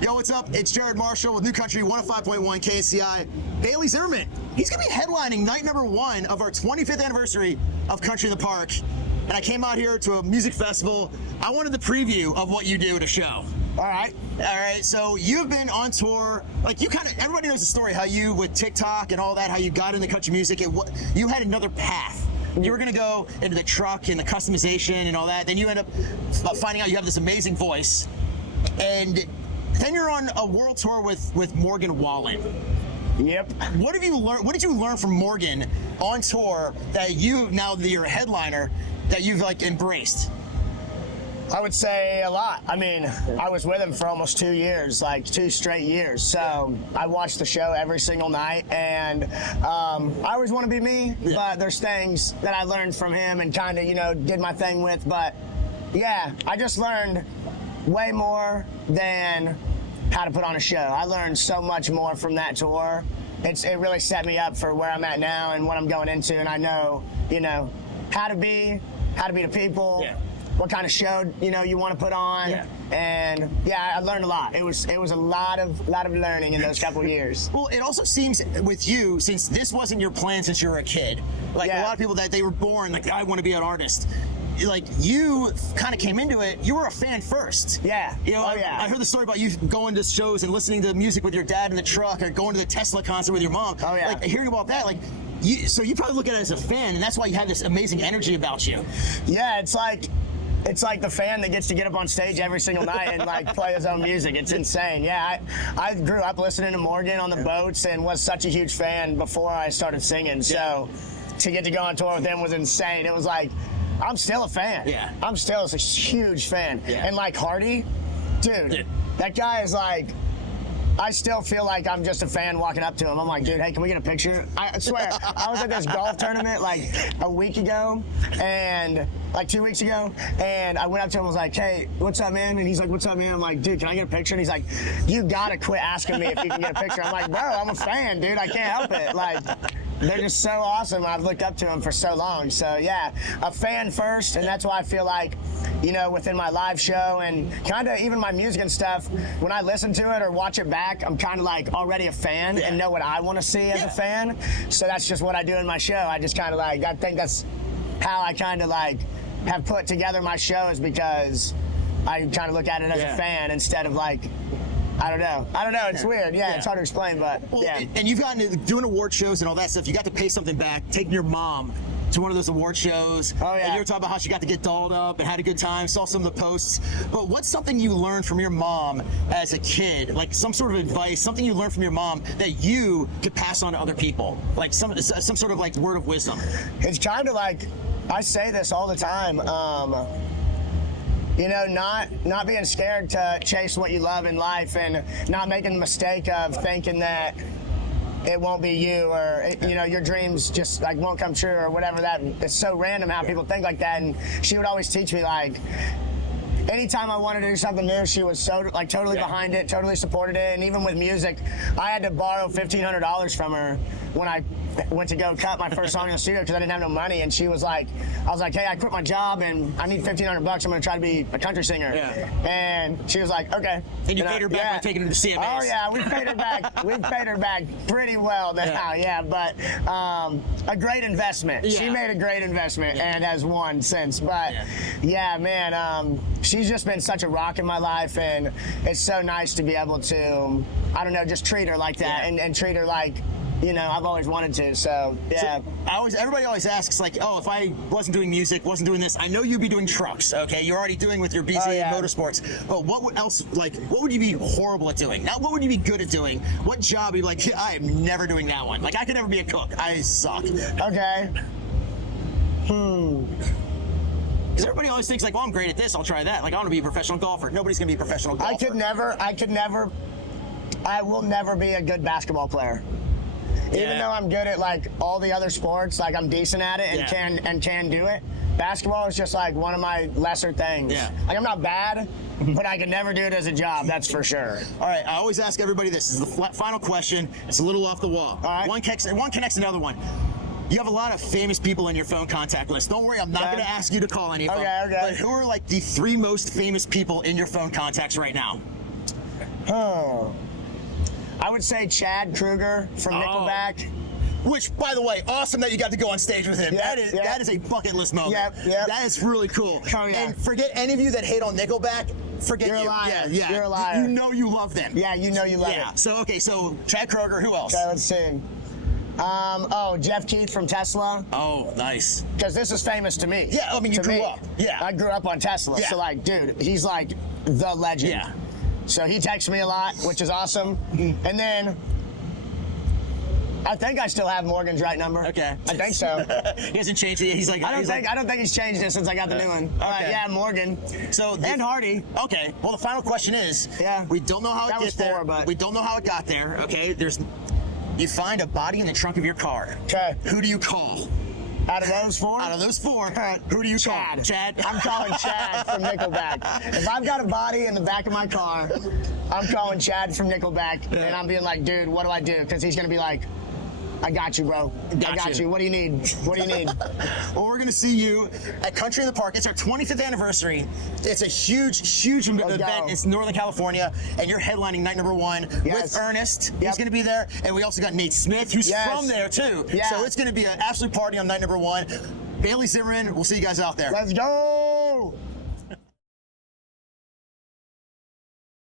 Yo, what's up? It's Jared Marshall with New Country 105.1 KNCI. Bailey Zimmerman, he's going to be headlining night number 1 of our 25th anniversary of Country in the Park. And I came out here to a music festival. I wanted the preview of what you do at a show. All right. So you've been on tour. Like everybody knows the story, how you, with TikTok and all that, how you got into country music. You had another path. You were going to go into the truck and the customization and all that. Then you end up finding out you have this amazing voice. And then you're on a world tour with Morgan Wallen. Yep. What have you learned? What did you learn from Morgan on tour that you, now that you're a headliner, that you've embraced? I would say a lot. I mean, I was with him for almost 2 years, 2 straight years. So I watched the show every single night, and I always want to be me, but there's things that I learned from him and kind of, did my thing with. But yeah, I just learned way more than how to put on a show. I learned so much more from that tour. It really set me up for where I'm at now and what I'm going into, and I know, how to be the people. Yeah. What kind of show you want to put on, and I learned a lot. It was a lot of learning in those couple years. Well, it also seems with you, since this wasn't your plan since you were a kid, a lot of people that they were born I want to be an artist. You kind of came into it, you were a fan first. Yeah. I heard the story about you going to shows and listening to music with your dad in the truck, or going to the Tesla concert with your mom. Oh yeah. Hearing about that, so you probably look at it as a fan, and that's why you have this amazing energy about you. Yeah, it's like the fan that gets to get up on stage every single night and play his own music. It's insane. Yeah, I grew up listening to Morgan on the boats and was such a huge fan before I started singing. So to get to go on tour with him was insane. It was I'm still a fan. Yeah. I'm still a huge fan. Yeah. And Hardy, dude, that guy is I still feel like I'm just a fan walking up to him. I'm like, dude, hey, can we get a picture? I swear, I was at this golf tournament a week ago, and 2 weeks ago, and I went up to him and was like, hey, what's up, man? And he's like, what's up, man? I'm like, dude, can I get a picture? And he's like, you gotta quit asking me if you can get a picture. I'm like, bro, I'm a fan, dude. I can't help it. They're just so awesome. I've looked up to them for so long. So yeah, a fan first, and that's why I feel within my live show and kind of even my music and stuff, when I listen to it or watch it back, I'm kind of already a fan and know what I want to see as a fan. So that's just what I do in my show. I just kind of I think that's how I kind of have put together my shows, because I kind of look at it as a fan instead of I don't know. It's weird. Yeah, it's hard to explain, but yeah. And you've gotten to doing award shows and all that stuff. You got to pay something back, taking your mom to one of those award shows. Oh, yeah. And you were talking about how she got to get dolled up and had a good time, saw some of the posts. But what's something you learned from your mom as a kid? Some sort of advice, something you learned from your mom that you could pass on to other people? Some sort of word of wisdom. It's kind of I say this all the time. Not being scared to chase what you love in life, and not making the mistake of thinking that it won't be you, or your dreams just won't come true, or whatever. That it's so random how people think like that. And she would always teach me anytime I wanted to do something new, she was so totally behind it, totally supported it. And even with music, I had to borrow $1,500 from her when I went to go cut my first song in the studio because I didn't have no money. And she was I was like, hey, I quit my job and I need $1,500. I'm going to try to be a country singer. Yeah. And she was like, okay. And you paid her back by taking her to CMAs. Oh yeah, we paid her back. We've paid her back pretty well now. Yeah, but a great investment. Yeah. She made a great investment and has won since. But yeah, man, she's just been such a rock in my life, and it's so nice to be able to, just treat her like that and treat her I've always wanted to. So yeah. So everybody always asks oh, if I wasn't doing music, wasn't doing this, I know you'd be doing trucks. Okay, you're already doing with your BZ Motorsports. But what else? What would you be horrible at doing? Not what would you be good at doing? What job would you be I am never doing that one. I could never be a cook. I suck. Okay. Because everybody always thinks well, I'm great at this, I'll try that. I want to be a professional golfer. Nobody's gonna be a professional golfer. I will never be a good basketball player. Even though I'm good at all the other sports, I'm decent at it and can do it. Basketball is just one of my lesser things. Yeah. I'm not bad, but I could never do it as a job, that's for sure. All right, I always ask everybody this. This is the final question. It's a little off the wall. All right. One connects another one. You have a lot of famous people in your phone contact list. Don't worry, I'm not going to ask you to call any of them. Okay. But who are the 3 most famous people in your phone contacts right now? I would say Chad Kruger from Nickelback. Which, by the way, awesome that you got to go on stage with him. That is a bucket list moment. Yep. That is really cool. Oh, yeah. And forget any of you that hate on Nickelback. Forget You're a you. liar. Yeah. You're a liar. You know you love them. Yeah, you know you love Yeah. it. So Chad Kroger. Who else? Okay, let's see. Jeff Keith from Tesla. Oh, nice. Because this is famous to me. Yeah, I mean, you To grew me. up. Yeah. I grew up on Tesla. Yeah. So, like, dude, he's like the legend. Yeah. So he texts me a lot, which is awesome. And then I think I still have Morgan's right number. Okay. I think so. He hasn't changed it. He's like, I don't think he's changed it since I got the new one. All right, Okay. yeah, Morgan. And Hardy. Okay. Well, the final question is, Yeah. we don't know how That it was gets there. 4, but- We don't know how it got there. Okay. You find a body in the trunk of your car. Okay. Who do you call? Out of those 4? Out of those 4, who do you call? Chad. I'm calling Chad from Nickelback. If I've got a body in the back of my car, I'm calling Chad from Nickelback, and I'm being like, dude, what do I do? Because he's going to be like, I got you, bro. I got you. What do you need? What do you need? Well, we're going to see you at Country in the Park. It's our 25th anniversary. It's a huge event. go. It's Northern California, and you're headlining night number 1 with Ernest. Yep. He's going to be there, and we also got Nate Smith, who's from there, too. Yeah. So it's going to be an absolute party on night number 1. Bailey Zimmerman, we'll see you guys out there. Let's go.